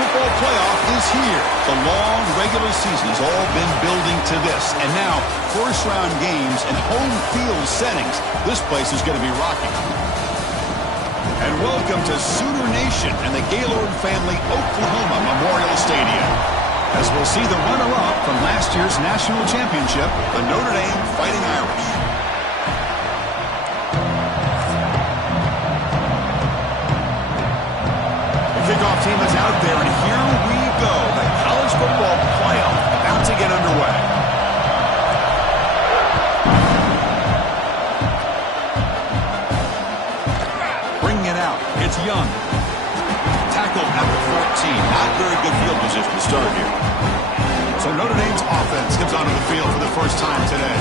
football playoff is here. The long regular season has all been building to this. And now, first-round games and home field settings. This place is going to be rocking. And welcome to Sooner Nation and the Gaylord Family Oklahoma Memorial Stadium, as we'll see the runner-up from last year's national championship, the Notre Dame Fighting Irish. Kickoff team is out there, and here we go. The college football playoff about to get underway. Bringing it out. It's Young. Tackled at the 14. Not very good field position to start here. So Notre Dame's offense comes onto the field for the first time today.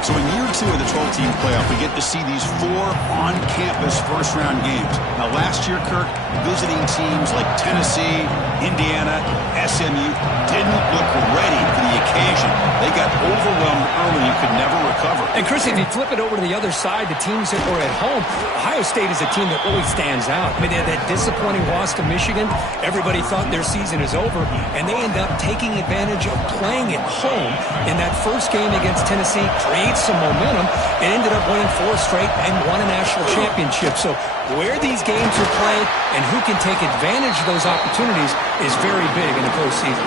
So in year 2 of the 12-team playoff, we get to see these 4 on-campus first-round games. Now, last year, Kirk, visiting teams like Tennessee, Indiana, SMU didn't look ready for the occasion. They got overwhelmed early and could never recover. And, Chris, if you flip it over to the other side, the teams that were at home, Ohio State is a team that really stands out. I mean, they had that disappointing loss to Michigan. Everybody thought their season is over, and they end up taking advantage of playing at home in that first game against Tennessee, create some momentum, and ended up winning 4 straight and won a national championship. So where these games are played and who can take advantage of those opportunities is very big in the postseason.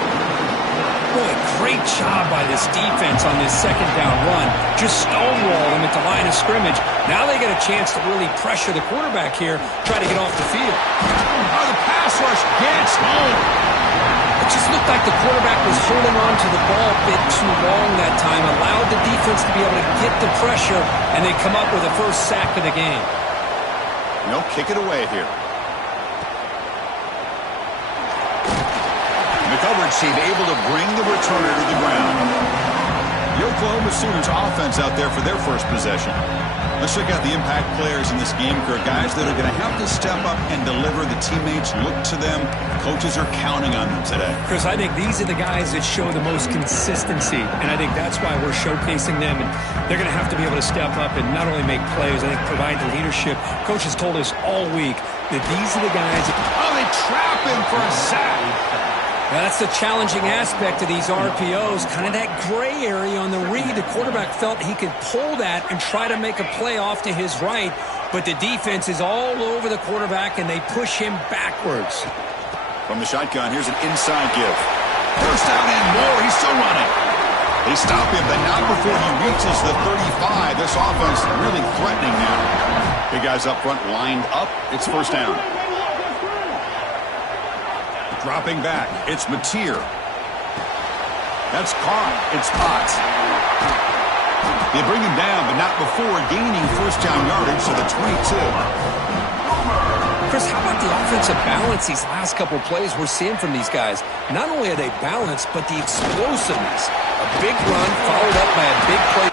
Boy, great job by this defense on this second down run. Just stonewall them at the line of scrimmage. Now they get a chance to really pressure the quarterback here, try to get off the field. Oh, the pass rush gets home. It just looked like the quarterback was holding on to the ball a bit too long that time, allowed the defense to be able to get the pressure, and they come up with the first sack of the game. No, kick it away here. The coverage team able to bring the returner to the ground. The Oklahoma Sooners offense out there for their first possession. Let's check out the impact players in this game, Kirk. Guys that are going to have to step up and deliver. The teammates look to them. Coaches are counting on them today. Chris, I think these are the guys that show the most consistency, and I think that's why we're showcasing them. And they're going to have to be able to step up and not only make plays, I think provide the leadership. Coach has told us all week that these are the guys that... Oh, they trap him for a sack. Well, that's the challenging aspect of these RPOs, kind of that gray area on the read. The quarterback felt he could pull that and try to make a play off to his right, but the defense is all over the quarterback, and they push him backwards. From the shotgun, here's an inside give. First down and more. He's still running. They stop him, but not before he reaches the 35. This offense really threatening now. Big guys up front lined up. It's first down. Dropping back, it's Mateer. That's caught. It's Potts. They bring him down, but not before gaining first down yardage to the 22. Chris, how about the offensive balance these last couple of plays we're seeing from these guys? Not only are they balanced, but the explosiveness. A big run followed up by a big play.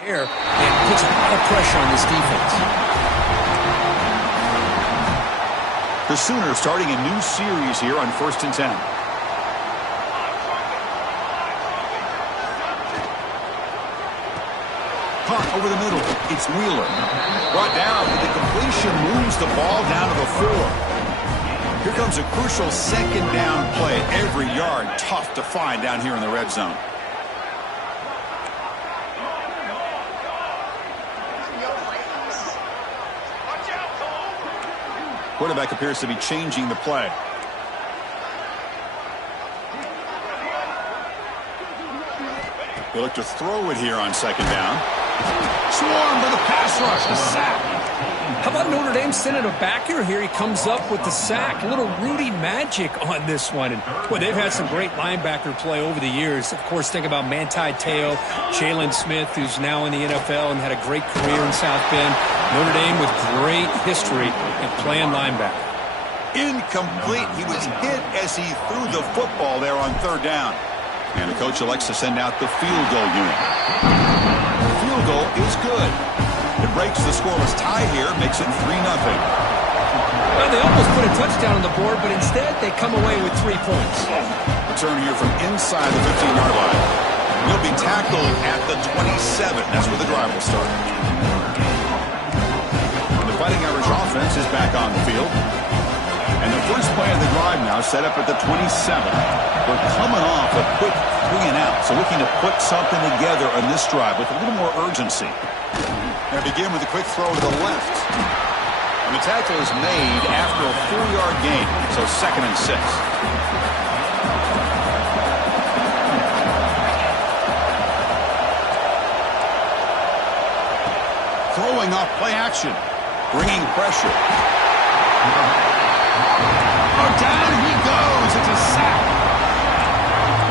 Here, it puts a lot of pressure on this defense. The Sooners starting a new series here on 1st and 10. Caught over the middle. It's Wheeler. Brought down, but the completion moves the ball down to the 4. Here comes a crucial second down play. Every yard tough to find down here in the red zone. Quarterback appears to be changing the play. They look to throw it here on second down. Swarmed by the pass rush. The sack. How about Notre Dame sending a backer here? He comes up with the sack. A little Rudy magic on this one. And, boy, they've had some great linebacker play over the years. Of course, think about Manti Te'o, Jalen Smith, who's now in the NFL and had a great career in South Bend. Notre Dame with great history in playing linebacker. Incomplete. He was hit as he threw the football there on third down. And the coach elects to send out the field goal unit. The field goal is good. It breaks the scoreless tie here, makes it 3-0. Well, they almost put a touchdown on the board, but instead they come away with 3 points. Return here from inside the 15-yard line. He'll be tackled at the 27. That's where the drive will start. The Fighting Irish offense is back on the field. And the first play of the drive now set up at the 27. We're coming off a quick 3-and-out, so looking to put something together on this drive with a little more urgency. They begin with a quick throw to the left. And the tackle is made after a 4-yard gain, so 2nd and 6. Throwing off play action, bringing pressure. Oh, down he goes. It's a sack.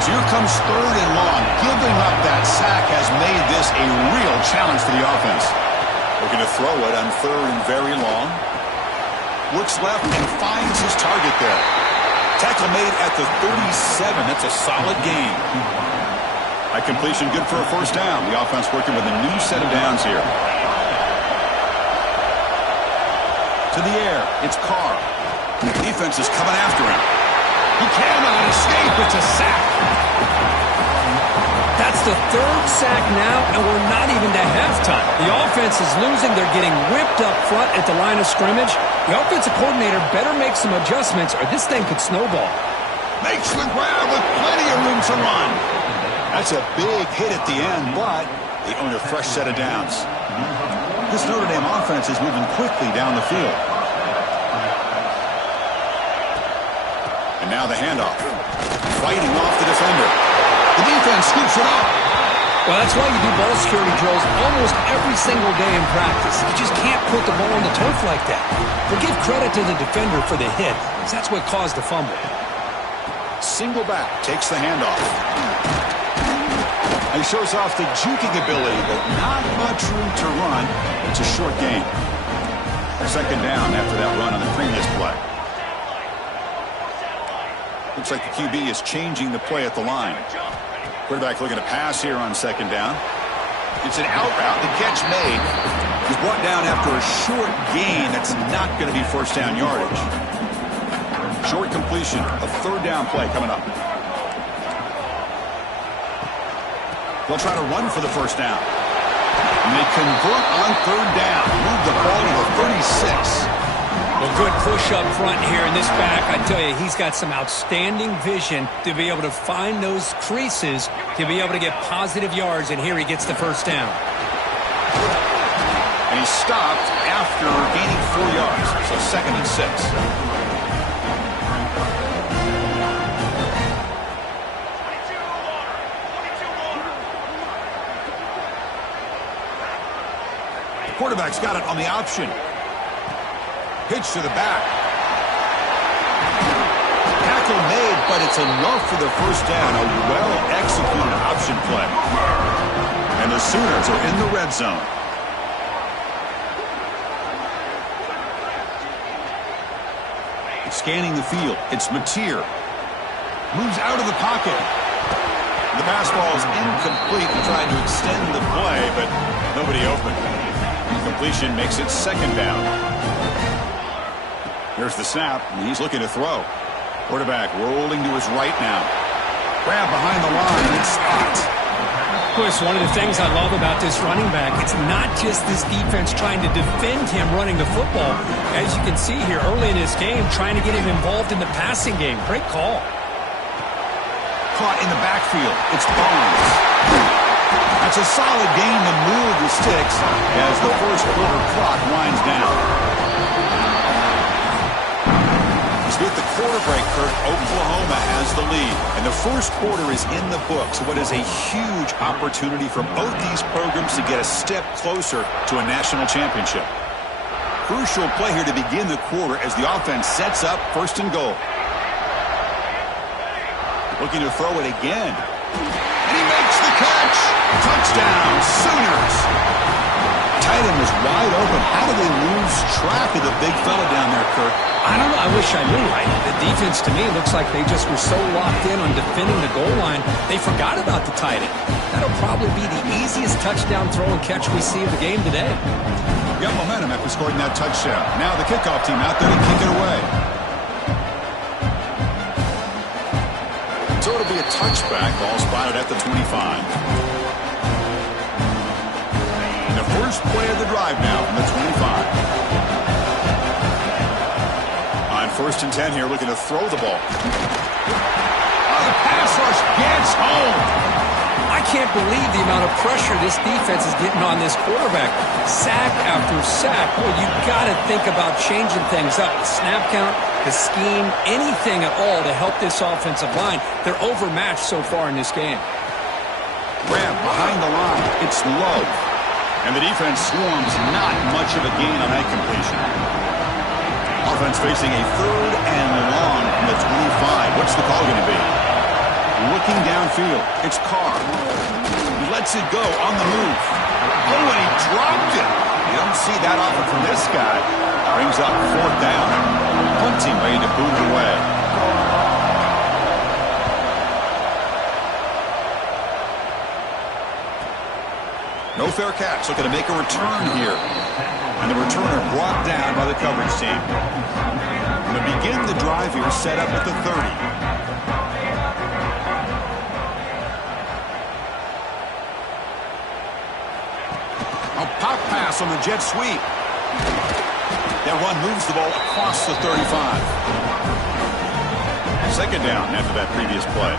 So here comes 3rd and long. Giving up that sack has made this a real challenge for the offense. Looking to throw it on 3rd and very long. Looks left and finds his target there. Tackle made at the 37. That's a solid gain. High completion, good for a first down. The offense working with a new set of downs here. To the air, it's Carr. The defense is coming after him. He cannot escape. It's a sack. That's the 3rd sack now, and we're not even to halftime. The offense is losing. They're getting whipped up front at the line of scrimmage. The offensive coordinator better make some adjustments, or this thing could snowball. Makes the grab with plenty of room to run. That's a big hit at the end, but they own a fresh set of downs. This Notre Dame offense is moving quickly down the field. And now the handoff. Fighting off the defender. The defense scoops it up. Well, that's why you do ball security drills almost every single day in practice. You just can't put the ball on the turf like that. But give credit to the defender for the hit, because that's what caused the fumble. Single back takes the handoff. He shows off the juking ability, but not much room to run. It's a short gain. 2nd down after that run on the previous play. Looks like the QB is changing the play at the line. Quarterback looking to pass here on 2nd down. It's an out route. The catch made. He's brought down after a short gain. That's not going to be first down yardage. Short completion. A 3rd down play coming up. They'll try to run for the first down. And they convert on 3rd down. Move the ball to the 36. Well, good push up front here in this back. I tell you, he's got some outstanding vision to be able to find those creases, to be able to get positive yards, and here he gets the first down. And he stopped after gaining 4 yards, so 2nd and 6. Quarterback's got it on the option. Pitch to the back. Tackle made, but it's enough for the first down. A well-executed option play. And the Sooners are in the red zone. Scanning the field. It's Notre. Moves out of the pocket. The pass ball is incomplete. He tried to extend the play, but nobody open. Completion makes it 2nd down. Here's the snap, and he's looking to throw. Quarterback rolling to his right now. Grab behind the line and stopped. Of course, one of the things I love about this running back, it's not just this defense trying to defend him running the football. As you can see here early in this game, trying to get him involved in the passing game. Great call. Caught in the backfield. It's Barnes. That's a solid gain to move the sticks as the first quarter clock winds down. with the quarter break, Kurt, Oklahoma has the lead. And the first quarter is in the books. What is a huge opportunity for both these programs to get a step closer to a national championship. Crucial play here to begin the quarter as the offense sets up first and goal. Looking to throw it again. And he makes the catch. Touchdown, Sooners. Tight end was wide open. How did they lose track of the big fella down there, Kirk? I don't know. I wish I knew. The defense, to me, looks like they just were so locked in on defending the goal line, they forgot about the tight end. That'll probably be the easiest touchdown throw and catch we see of the game today. Got momentum after scoring that touchdown. Now the kickoff team out there to kick it away. So it'll be a touchback. Ball spotted at the 25. And the first play of the drive now from the 25. On 1st and 10 here, looking to throw the ball. Oh, the pass rush gets home. I can't believe the amount of pressure this defense is getting on this quarterback. Sack after sack. Boy, you got to think about changing things up. The snap count, the scheme, anything at all to help this offensive line. They're overmatched so far in this game. Grab behind the line. It's low. And the defense swarms not much of a gain on that completion. Offense facing a 3rd and long from the 25. What's the call going to be? Looking downfield, it's Carr. He lets it go on the move. Oh, and he dropped it. You don't see that often from this guy. Brings up 4th down. Punting ready to boot it away. No fair catch. Looking to make a return here. And the returner brought down by the coverage team. Going to begin the drive here, set up at the 30. A pop pass on the jet sweep. That run moves the ball across the 35. 2nd down after that previous play.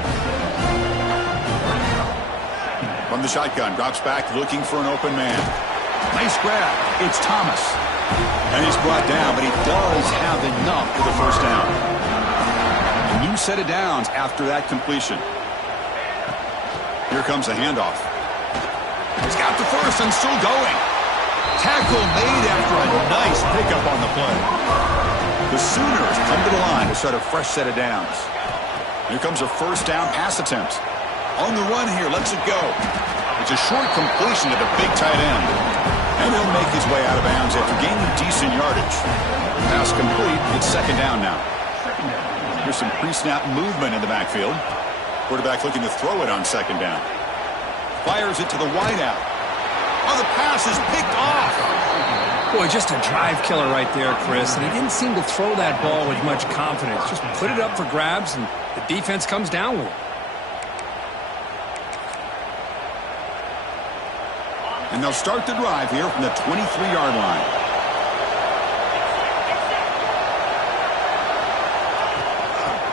From the shotgun, drops back looking for an open man. Nice grab. It's Thomas. And he's brought down, but he does have enough for the 1st down. A new set of downs after that completion. Here comes a handoff. He's got the 1st and still going. Tackle made after a nice pickup on the play. The Sooners come to the line to start a fresh set of downs. Here comes a 1st down pass attempt. On the run here, lets it go. It's a short completion to the big tight end. And he'll make his way out of bounds after gaining decent yardage. Pass complete. It's 2nd down now. Here's some pre-snap movement in the backfield. Quarterback looking to throw it on 2nd down. Fires it to the wideout. Oh, the pass is picked off. Boy, just a drive killer right there, Chris. And he didn't seem to throw that ball with much confidence. Just put it up for grabs, and the defense comes down with it. And they'll start the drive here from the 23-yard line.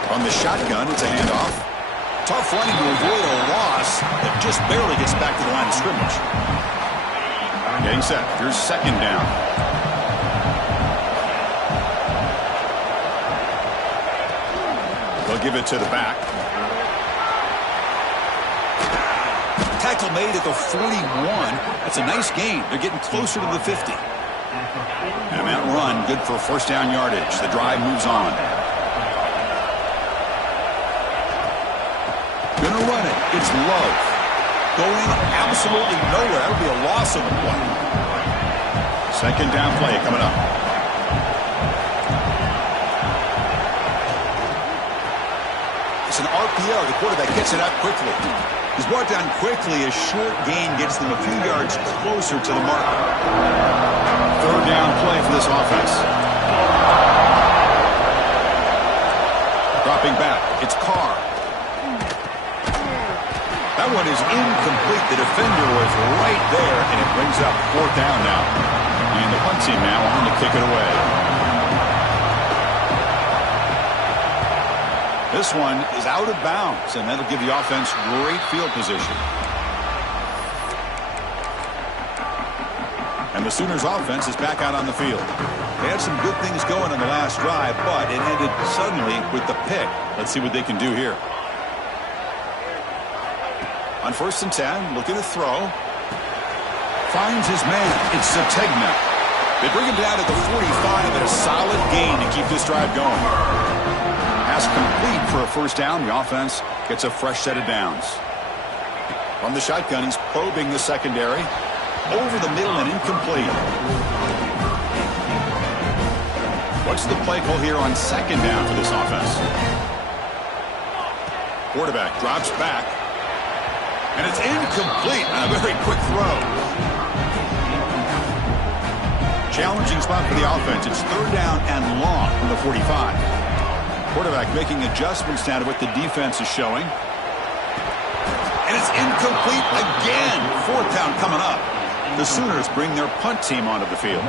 From the shotgun, it's a handoff. Tough running to avoid a loss that just barely gets back to the line of scrimmage. Getting set. Here's 2nd down. They'll give it to the back. Tackle made at the 41. That's a nice gain. They're getting closer to the 50. And that run, good for 1st down yardage. The drive moves on. Gonna run it. It's Love. Going absolutely nowhere. That would be a loss of the play. 2nd down play coming up. It's an RPO. The quarterback gets it out quickly. He's brought down quickly. A short gain gets them a few yards closer to the mark. 3rd down play for this offense. Dropping back. It's Carr. That one is incomplete. The defender was right there, and it brings up 4th down now. And the punt team now on to kick it away. This one is out of bounds, and that'll give the offense great field position. And the Sooners offense is back out on the field. They had some good things going on the last drive, but it ended suddenly with the pick. Let's see what they can do here. On 1st and 10, looking to throw. Finds his man. It's Sategna. They bring him down at the 45 at a solid gain to keep this drive going. Pass complete for a first down. The offense gets a fresh set of downs. From the shotgun, he's probing the secondary. Over the middle and incomplete. What's the play call here on 2nd down for this offense? Quarterback drops back. And it's incomplete on a very quick throw. Challenging spot for the offense. It's 3rd down and long from the 45. Quarterback making adjustments now to what the defense is showing. And it's incomplete again. 4th down coming up. The Sooners bring their punt team onto the field.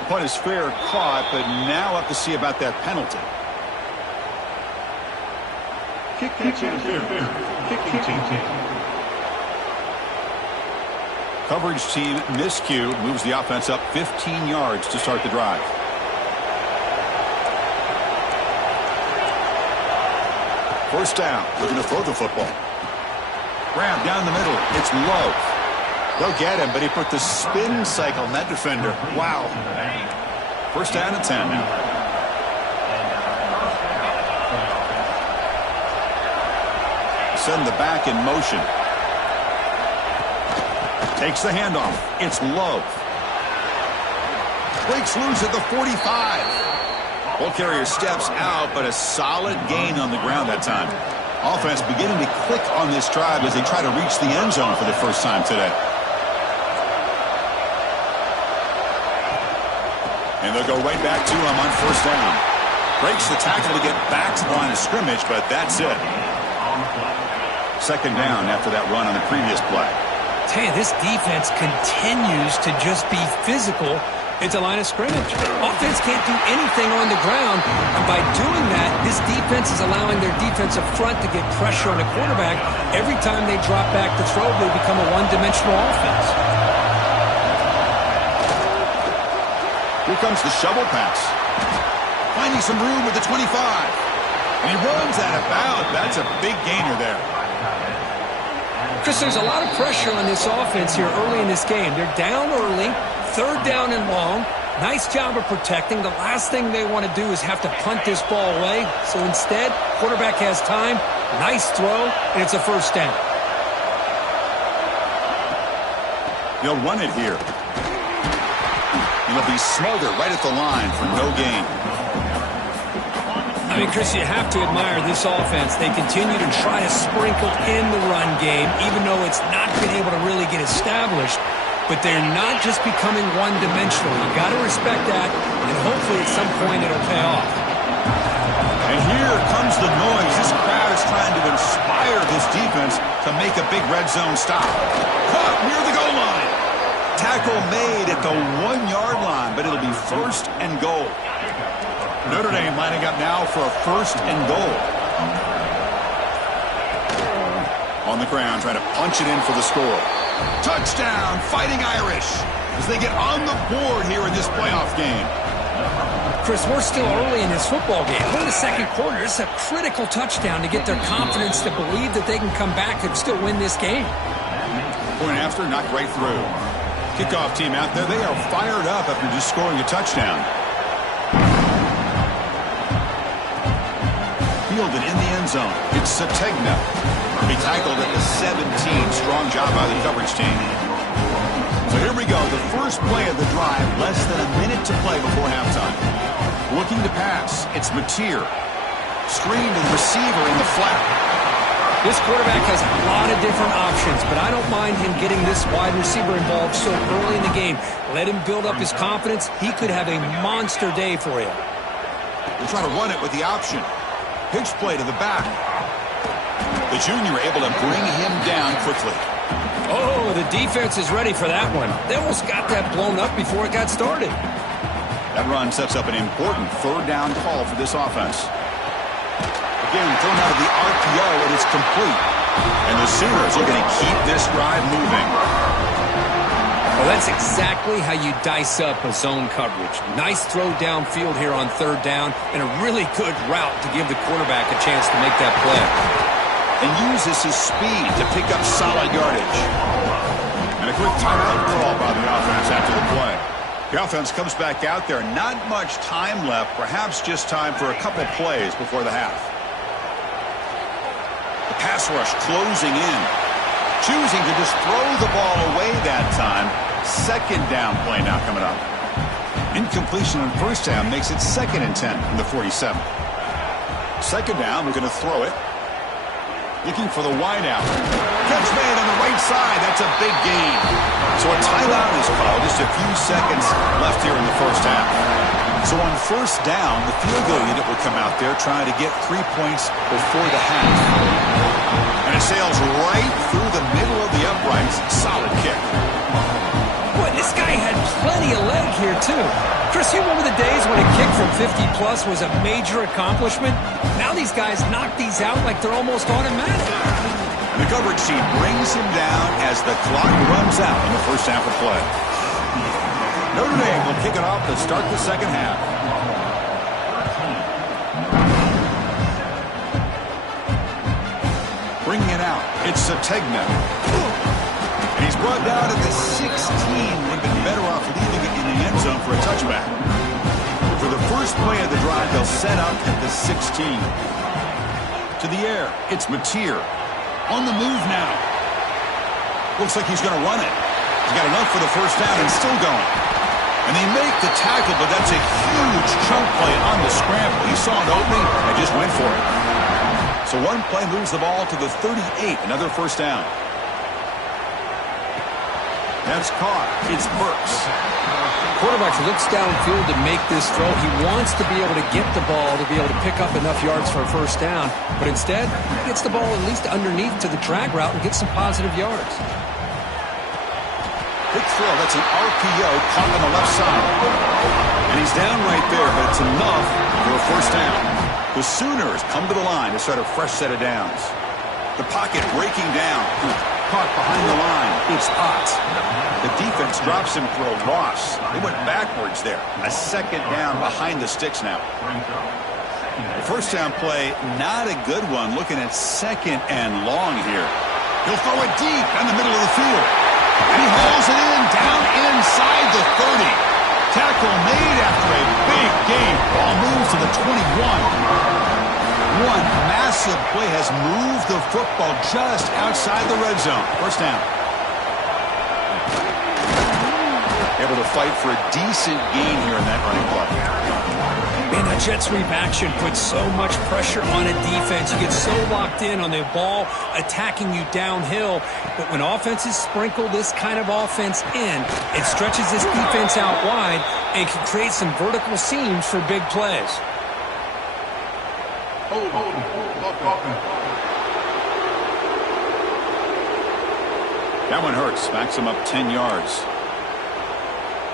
The punt is fair caught, but now up to see about that penalty. Coverage team miscue moves the offense up 15 yards to start the drive. First down, looking to throw the football. Grab down the middle. It's low. They'll get him, but he put the spin cycle on that defender. Wow. First down and 10 now. Send the back in motion. Takes the handoff. It's low. Breaks loose at the 45. Ball carrier steps out, but a solid gain on the ground that time. Offense beginning to click on this drive as they try to reach the end zone for the first time today. And they'll go right back to him on 1st down. Breaks the tackle to get back to the line of scrimmage, but that's it. 2nd down after that run on the previous play. Hey, this defense continues to just be physical at the line of scrimmage. Offense can't do anything on the ground, and by doing that, this defense is allowing their defensive front to get pressure on the quarterback. Every time they drop back to throw, they become a one-dimensional offense. Here comes the shovel pass. Finding some room with the 25. And he runs out of bounds. That's a big gainer there. Chris, there's a lot of pressure on this offense here early in this game. They're down early, 3rd down and long. Nice job of protecting. The last thing they want to do is have to punt this ball away. So instead, quarterback has time. Nice throw, and it's a first down. They'll run it here. He'll be smothered right at the line for no gain. I mean, Chris, you have to admire this offense. They continue to try to sprinkle in the run game, even though it's not been able to really get established. But they're not just becoming one-dimensional. You got to respect that, and hopefully at some point it'll pay off. And here comes the noise. This crowd is trying to inspire this defense to make a big red zone stop. Caught near the goal line. Tackle made at the 1-yard line, but it'll be 1st and goal. Notre Dame lining up now for a 1st and goal. On the ground, trying to punch it in for the score. Touchdown, Fighting Irish, as they get on the board here in this playoff game. Chris, we're still early in this football game. We're in the 2nd quarter. It's a critical touchdown to get their confidence to believe that they can come back and still win this game. Point after, knocked right through. Kickoff team out there, they are fired up after just scoring a touchdown. Fielded in the end zone. It's Sategna. He tackled at the 17. Strong job by the coverage team. So here we go. The first play of the drive. Less than a minute to play before halftime. Looking to pass. It's Notre. Screen to the receiver in the flat. This quarterback has a lot of different options, but I don't mind him getting this wide receiver involved so early in the game. Let him build up his confidence. He could have a monster day for you. We'll try to run it with the option. Pitch play to the back. The junior able to bring him down quickly. Oh, the defense is ready for that one. They almost got that blown up before it got started. That run sets up an important 3rd down call for this offense. Again, thrown out of the RPO, and it's complete. And the Sooners are going to keep this drive moving. Well, that's exactly how you dice up a zone coverage. Nice throw downfield here on third down, and a really good route to give the quarterback a chance to make that play. And uses his speed to pick up solid yardage. And a quick timeout call by the offense after the play. The offense comes back out there. Not much time left. Perhaps just time for a couple plays before the half. The pass rush closing in. Choosing to just throw the ball away that time. Second down play now coming up. Incompletion on first down makes it 2nd and 10 from the 47. Second down, we're going to throw it. Looking for the wideout. Catch made on the right side. That's a big gain. So a timeout is called. Just a few seconds left here in the first half. So on first down, the field goal unit will come out there trying to get 3 points before the half. And it sails right through the middle of the uprights. Solid kick. Boy, this guy had plenty of leg here, too. Chris, you remember the days when a kick from 50-plus was a major accomplishment? Now these guys knock these out like they're almost automatic. And the coverage team brings him down as the clock runs out in the first half of play. Notre Dame will kick it off to start the second half. Bringing it out, it's Sategna. And he's brought down to the 16. Would have been better off leaving it in the end zone for a touchback. For the first play of the drive, they'll set up at the 16. To the air, it's Notre. On the move now. Looks like he's going to run it. He's got enough for the first down and still going. And they make the tackle, but that's a huge chunk play on the scramble. He saw an opening and just went for it. So one play moves the ball to the 38, another first down. That's caught. It's Burks. Quarterback looks downfield to make this throw. He wants to be able to get the ball to be able to pick up enough yards for a first down. But instead, he gets the ball at least underneath to the drag route and gets some positive yards. Big throw. That's an RPO caught on the left side. And he's down right there, but it's enough for a first down. The Sooners come to the line to start a fresh set of downs. The pocket breaking down. Caught behind the line. It's Ott. The defense drops him for a loss. They went backwards there. A second down behind the sticks now. The first down play, not a good one. Looking at 2nd and long here. He'll throw it deep down the middle of the field. And he hauls it in down inside the 30. Tackle made after a big gain. Ball moves to the 21. One massive play has moved the football just outside the red zone. First down. Able to fight for a decent gain here in that running play. Man, that jet sweep action puts so much pressure on a defense. You get so locked in on the ball attacking you downhill. But when offenses sprinkle this kind of offense in, it stretches this defense out wide and can create some vertical seams for big plays. That one hurts. Backs him up 10 yards.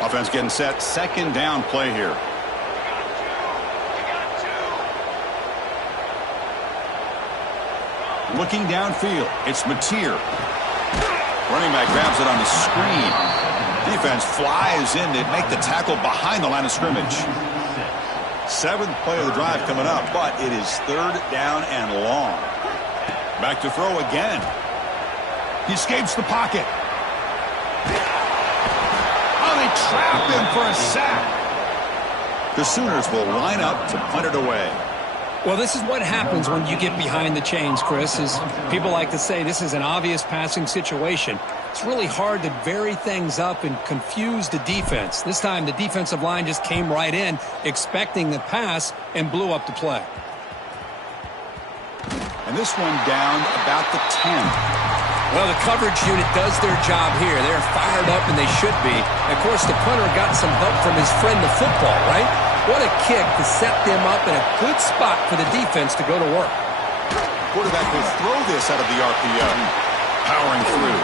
Offense getting set. Second down play here. Looking downfield. It's Notre. Running back grabs it on the screen. Defense flies in to make the tackle behind the line of scrimmage. 7th play of the drive coming up, but it is 3rd down and long. Back to throw again. He escapes the pocket. Oh, they trap him for a sack. The Sooners will line up to punt it away. Well, this is what happens when you get behind the chains, Chris. Is people like to say this is an obvious passing situation. It's really hard to vary things up and confuse the defense. This time, the defensive line just came right in, expecting the pass, and blew up the play. And this one down about the 10. Well, the coverage unit does their job here. They're fired up, and they should be. Of course, the punter got some help from his friend, the football, right? What a kick to set them up in a good spot for the defense to go to work. Quarterback will throw this out of the RPO. Powering through.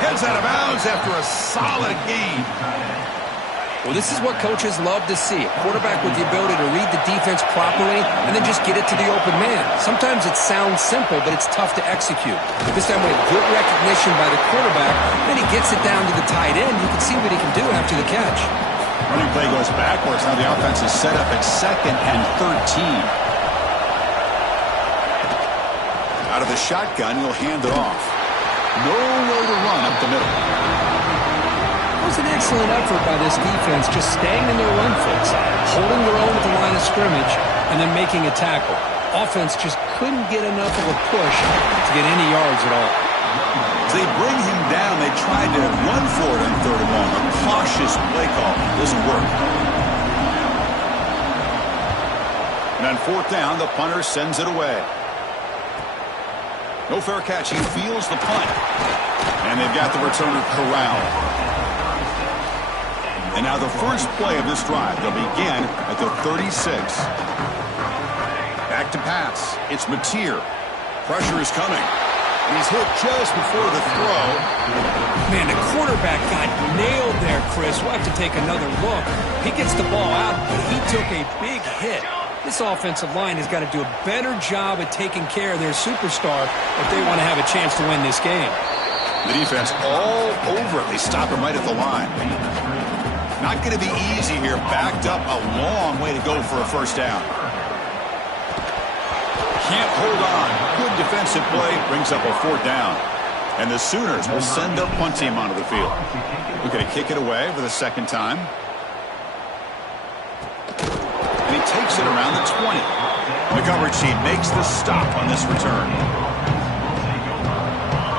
Heads out of bounds after a solid gain. Well, this is what coaches love to see. A quarterback with the ability to read the defense properly and then just get it to the open man. Sometimes it sounds simple, but it's tough to execute. This time we have good recognition by the quarterback. Then he gets it down to the tight end. You can see what he can do after the catch. Running play goes backwards. Now the offense is set up at 2nd and 13. Out of the shotgun, he'll hand it off. Nowhere to run up the middle. It was an excellent effort by this defense, just staying in their run fits, holding their own at the line of scrimmage, and then making a tackle. Offense just couldn't get enough of a push to get any yards at all. As they bring him down, they tried to run for it on 3rd and long. A cautious play call doesn't work. And on 4th down, the punter sends it away. No fair catch. He feels the punt. And they've got the returner corralled. And now the first play of this drive. They'll begin at the 36. Back to pass. It's Notre. Pressure is coming. He's hit just before the throw. Man, the quarterback got nailed there, Chris. We'll have to take another look. He gets the ball out, but he took a big hit. This offensive line has got to do a better job at taking care of their superstar if they want to have a chance to win this game. The defense all over it. They stop him right at the line. Not going to be easy here. Backed up a long way to go for a first down. Can't hold on. Good defensive play. Brings up a 4th down. And the Sooners will send their punt team onto the field. Looking to kick it away for the 2nd time. And he takes it around the 20. The coverage team makes the stop on this return.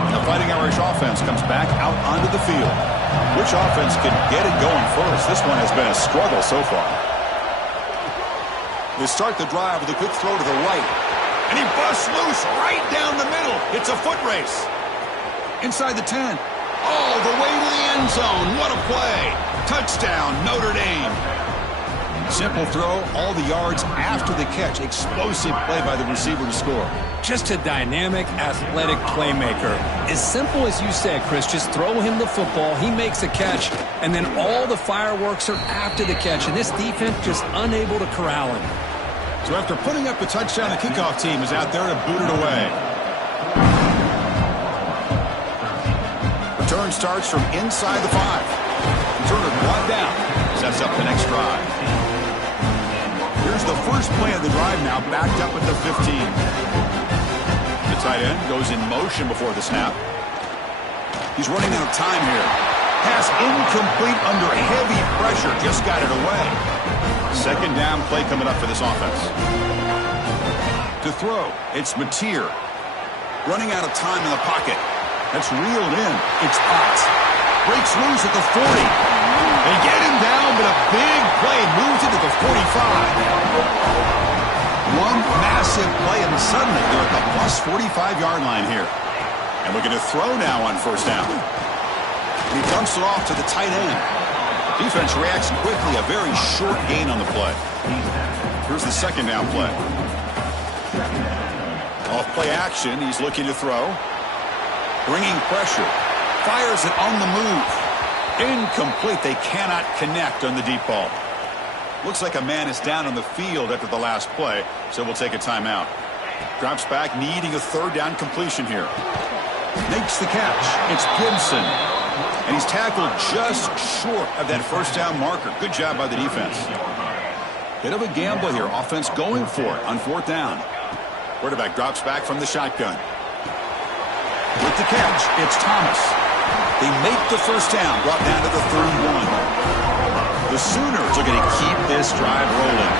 And the Fighting Irish offense comes back out onto the field. Which offense can get it going first? This one has been a struggle so far. They start the drive with a quick throw to the right. And he busts loose right down the middle. It's a foot race. Inside the 10. All the way to the end zone. What a play. Touchdown, Notre Dame. Simple throw, all the yards after the catch. Explosive play by the receiver to score. Just a dynamic, athletic playmaker. As simple as you said, Chris, just throw him the football, he makes a catch, and then all the fireworks are after the catch. And this defense just unable to corral him. So after putting up the touchdown, the kickoff team is out there to boot it away. Return starts from inside the 5. Returner brought down. Sets up the next drive. Here's the first play of the drive now, backed up at the 15. The tight end goes in motion before the snap. He's running out of time here. Pass incomplete under heavy pressure. Just got it away. 2nd down play coming up for this offense. To throw, it's Notre. Running out of time in the pocket. That's reeled in. It's Ott. Breaks loose at the 40. They get him down, but a big play moves it to the 45. One massive play, and suddenly they're at the plus 45-yard line here. And we're going to throw now on 1st down. And he dumps it off to the tight end. Defense reacts quickly. A very short gain on the play. Here's the 2nd down play. Off play action. He's looking to throw. Bringing pressure. Fires it on the move. Incomplete. They cannot connect on the deep ball. Looks like a man is down on the field after the last play, so we'll take a timeout. Drops back, needing a 3rd down completion here. Makes the catch. It's Gibson. And he's tackled just short of that 1st down marker. Good job by the defense. Bit of a gamble here. Offense going for it on 4th down. Quarterback drops back from the shotgun. With the catch, it's Thomas. They make the 1st down, brought down to the 31. The Sooners are going to keep this drive rolling.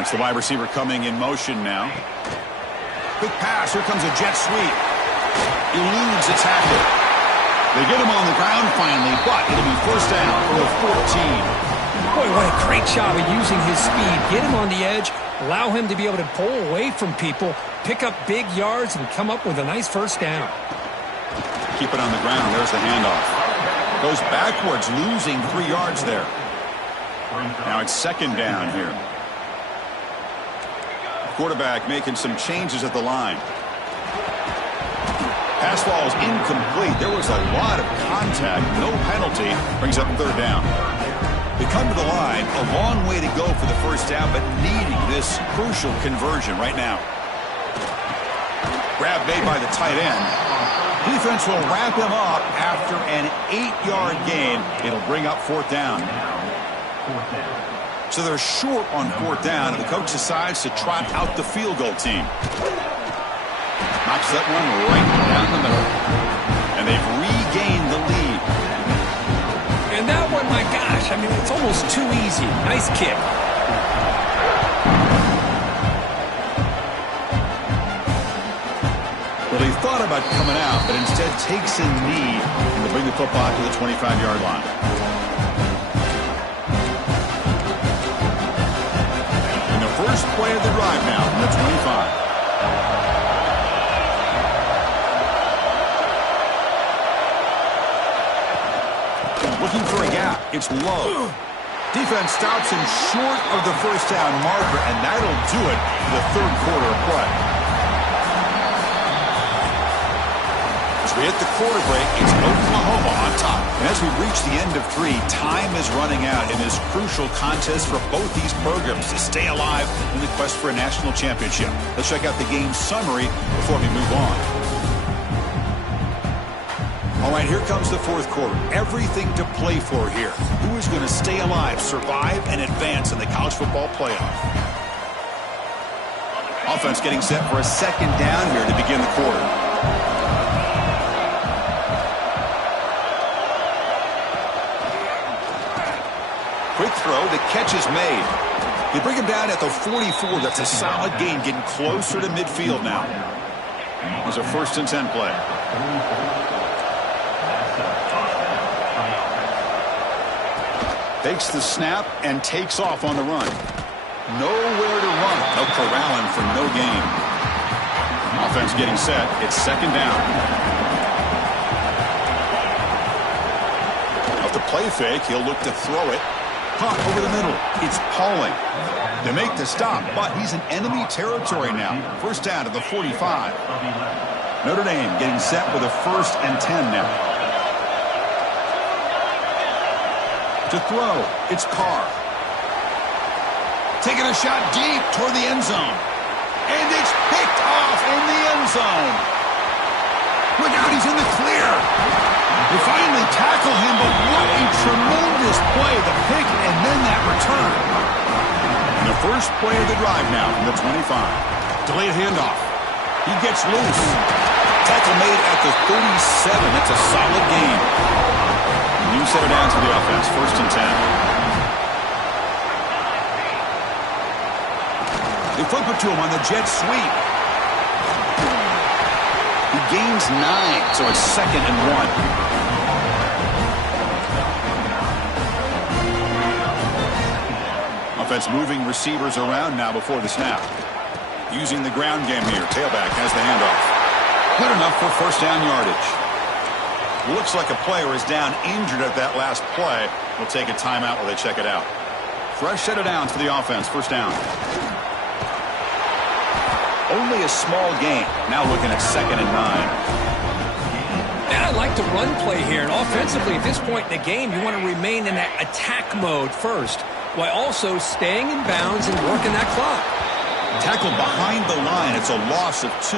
It's the wide receiver coming in motion now. Quick pass. Here comes a jet sweep. Eludes a tackle. They get him on the ground finally, but it'll be 1st down from the 14. Boy, what a great job of using his speed. Get him on the edge, allow him to be able to pull away from people, pick up big yards, and come up with a nice 1st down. Keep it on the ground. There's the handoff. Goes backwards, losing 3 yards there. Now it's 2nd down here. Quarterback making some changes at the line. Pass ball is incomplete. There was a lot of contact. No penalty. Brings up third down. They come to the line. A long way to go for the first down, but needing this crucial conversion right now. Grab made by the tight end. Defense will wrap him up after an 8-yard gain. It'll bring up fourth down. So they're short on fourth down, and the coach decides to trot out the field goal team. Knocks that one right down the middle. And they've regained the lead. And that one, my gosh, I mean, it's almost too easy. Nice kick. Well, he thought about coming out, but instead takes a knee and to bring the football to the 25-yard line. And the first play of the drive now from the 25. Looking for a gap. It's low. Defense stops him short of the first down marker, and that'll do it for the third quarter of play. As we hit the quarter break, it's Oklahoma on top. And as we reach the end of 3, time is running out in this crucial contest for both these programs to stay alive in the quest for a national championship. Let's check out the game summary before we move on. All right, here comes the fourth quarter. Everything to play for here. Who is going to stay alive, survive, and advance in the college football playoff? Offense getting set for a second down here to begin the quarter. Quick throw. The catch is made. They bring him down at the 44. That's a solid gain, getting closer to midfield now. There's a 1st and 10 play. Takes the snap and takes off on the run. Nowhere to run. No corralling for no gain. Offense getting set. It's second down. Off the play fake, he'll look to throw it. Caught over the middle. It's Pauling. They make the stop, but he's in enemy territory now. First down to the 45. Notre Dame getting set with a 1st and 10 now. To throw, it's Carr. Taking a shot deep toward the end zone. And it's picked off in the end zone. Look out, he's in the clear. They finally tackle him, but what a tremendous play. The pick and then that return. The first play of the drive now from the 25. Delayed handoff. He gets loose. Tackle made at the 37. That's a solid gain. New set of downs for the offense. 1st and 10. They flip it to him on the jet sweep. He gains 9, so it's 2nd and 1. Offense moving receivers around now before the snap. Using the ground game here. Tailback has the handoff. Good enough for first down yardage. Looks like a player is down injured at that last play. We'll take a timeout while they check it out. Fresh set of downs for the offense. First down. Only a small gain. Now looking at 2nd and 9. And I like the run play here. And offensively, at this point in the game, you want to remain in that attack mode first, while also staying in bounds and working that clock. Tackled behind the line. It's a loss of 2.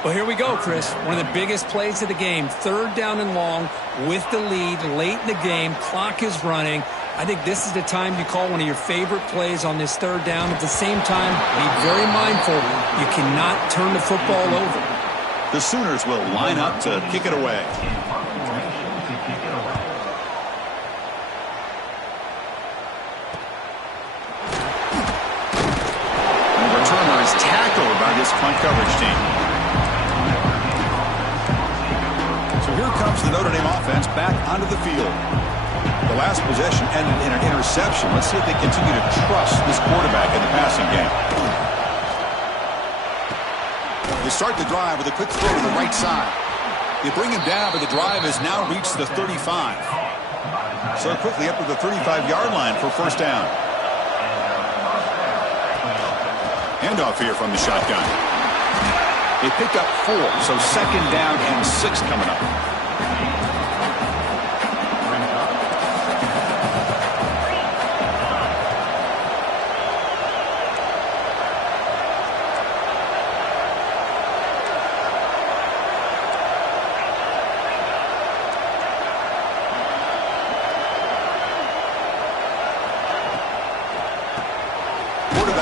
Well, here we go, Chris. One of the biggest plays of the game. 3rd down and long with the lead late in the game. Clock is running. I think this is the time you call one of your favorite plays on this 3rd down. At the same time, be very mindful. You cannot turn the football over. The Sooners will line up to kick it away. The returner is tackled by this punt coverage team. So here comes the Notre Dame offense back onto the field. The last possession ended in an interception. Let's see if they continue to trust this quarterback in the passing game. They start the drive with a quick throw to the right side. They bring him down, but the drive has now reached the 35. So quickly up to the 35-yard line for first down. Handoff here from the shotgun. They pick up 4, so 2nd down and 6 coming up.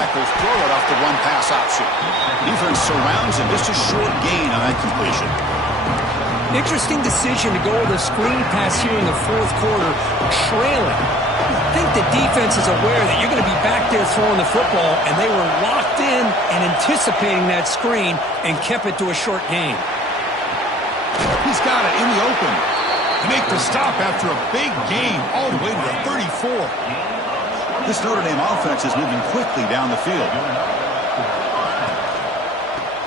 Will throw it off the one-pass option. Defense surrounds him. Just a short gain on that completion. Interesting decision to go with a screen pass here in the 4th quarter, trailing. I think the defense is aware that you're going to be back there throwing the football, and they were locked in and anticipating that screen and kept it to a short gain. He's got it in the open. To make the stop after a big gain all the way to the 34. This Notre Dame offense is moving quickly down the field.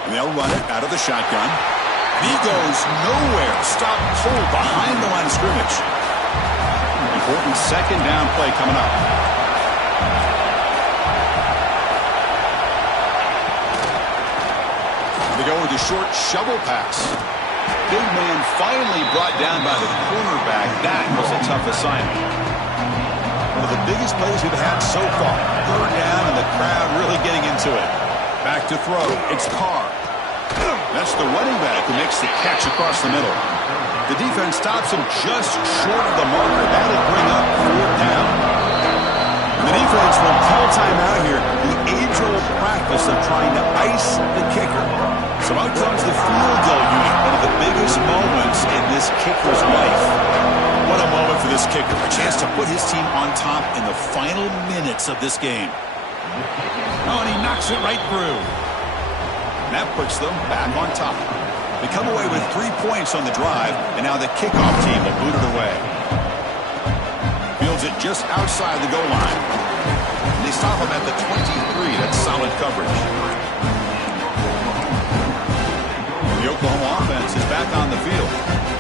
And they'll run it out of the shotgun. And he goes nowhere. Stop cold behind the line of scrimmage. Important 2nd down play coming up. They go with a short shovel pass. Big man finally brought down by the cornerback. That was a tough assignment. One of the biggest plays we've had so far. 3rd down and the crowd really getting into it. Back to throw. It's Carr. That's the running back who makes the catch across the middle. The defense stops him just short of the marker. That'll bring up 4th down. And the defense will call timeout here. The age-old practice of trying to ice the kicker. So out comes the field goal unit. One of the biggest moments in this kicker's life. What a moment for this kicker. A chance to put his team on top in the final minutes of this game. Oh, and he knocks it right through. And that puts them back on top. They come away with 3 points on the drive, and now the kickoff team will boot it away. Fields it just outside the goal line. And they stop him at the 23. That's solid coverage. The Oklahoma offense is back on the field.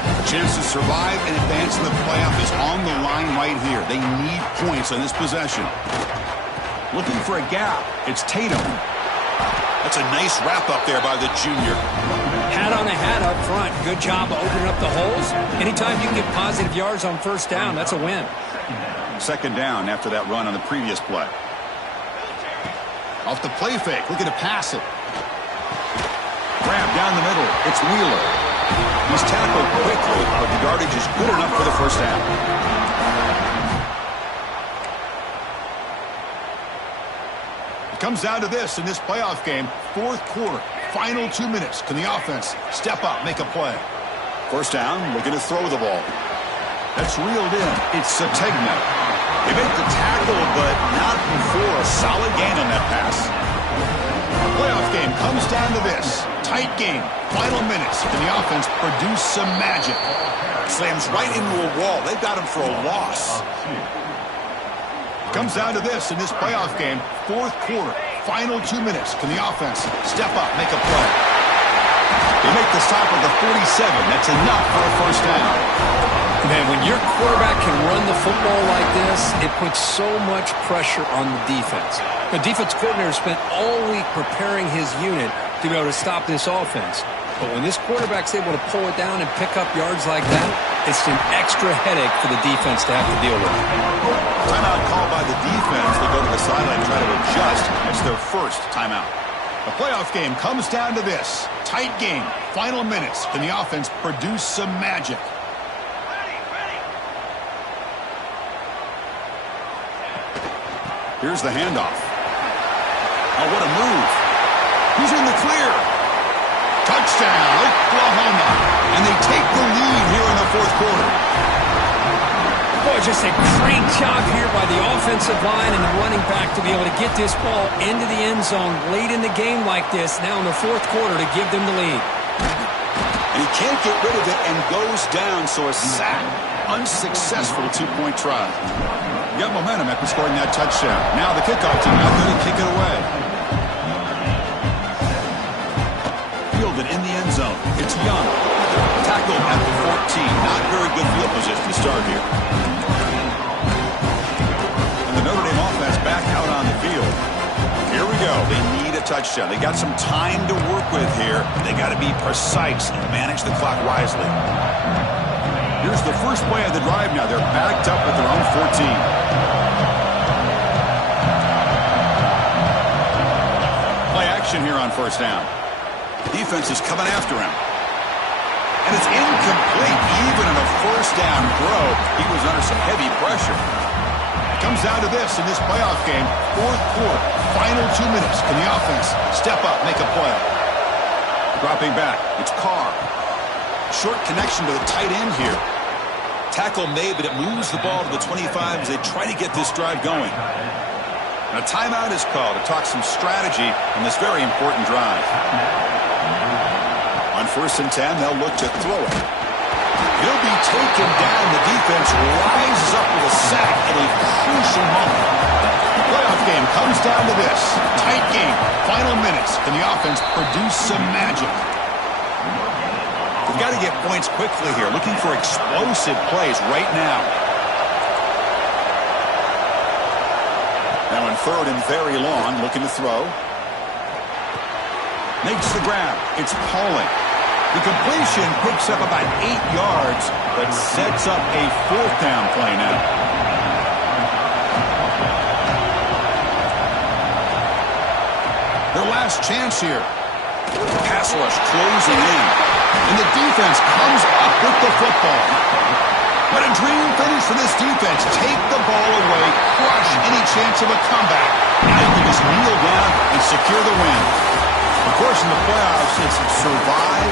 A chance to survive and advance in the playoff is on the line right here. They need points on this possession. Looking for a gap. It's Tatum. That's a nice wrap up there by the junior. Hat on a hat up front. Good job of opening up the holes. Anytime you can get positive yards on 1st down, that's a win. 2nd down after that run on the previous play. Off the play fake. Looking to pass it. Grab down the middle. It's Wheeler. He's tackled quickly, but the yardage is good enough for the 1st down. It comes down to this in this playoff game. 4th quarter. Final 2 minutes. Can the offense step up, make a play? 1st down, looking to throw the ball. That's reeled in. It's Sategna. They make the tackle, but not before a solid gain on that pass. The playoff game comes down to this. Tight game. Final minutes. Can the offense produce some magic? Slams right into a wall. They've got him for a loss. Comes down to this in this playoff game. 4th quarter. Final 2 minutes. Can the offense step up, make a play? They make the stop at the 47. That's enough for a 1st down. Man, when your quarterback can run the football like this, it puts so much pressure on the defense. The defense coordinator spent all week preparing his unit to be able to stop this offense. But when this quarterback's able to pull it down and pick up yards like that, it's an extra headache for the defense to have to deal with. Timeout called by the defense. They go to the sideline and try to adjust. It's their 1st timeout. The playoff game comes down to this. Tight game. Final minutes. Can the offense produce some magic? Here's the handoff. Oh, what a move. He's in the clear. Touchdown, Oklahoma. And they take the lead here in the 4th quarter. Boy, just a great job here by the offensive line and the running back to be able to get this ball into the end zone late in the game like this, now in the 4th quarter, to give them the lead. And he can't get rid of it and goes down, so a sack. Unsuccessful 2-point try. Got momentum after scoring that touchdown. Now the kickoff team out there to kick it away. Fielded in the end zone. It's Young. Tackled at the 14. Not very good field position to start here. And the Notre Dame offense back out on the field. Here we go. They need a touchdown. They got some time to work with here. They got to be precise and manage the clock wisely. Here's the first play of the drive now. They're backed up at their own 14. Play action here on first down. Defense is coming after him. And it's incomplete. Even in a first down throw, he was under some heavy pressure. Comes down to this in this playoff game. Fourth quarter, final 2 minutes. Can the offense step up, make a play? Dropping back, it's Carr. Short connection to the tight end here. Tackle made, but it moves the ball to the 25 as they try to get this drive going. And a timeout is called to talk some strategy in this very important drive. On 1st and 10, they'll look to throw it. He'll be taken down. The defense rises up with a sack at a crucial moment. The playoff game comes down to this. Tight game. Final minutes. Can the offense produce some magic? We've got to get points quickly here. Looking for explosive plays right now. Now in 3rd and very long, looking to throw. Makes the grab. It's Pauling. The completion picks up about 8 yards, but sets up a 4th down play now. Their last chance here. Pass rush closing in. And the defense comes up with the football. What a dream finish for this defense. Take the ball away, crush any chance of a comeback. Now you can just kneel down and secure the win. Of course, in the playoffs, it's survive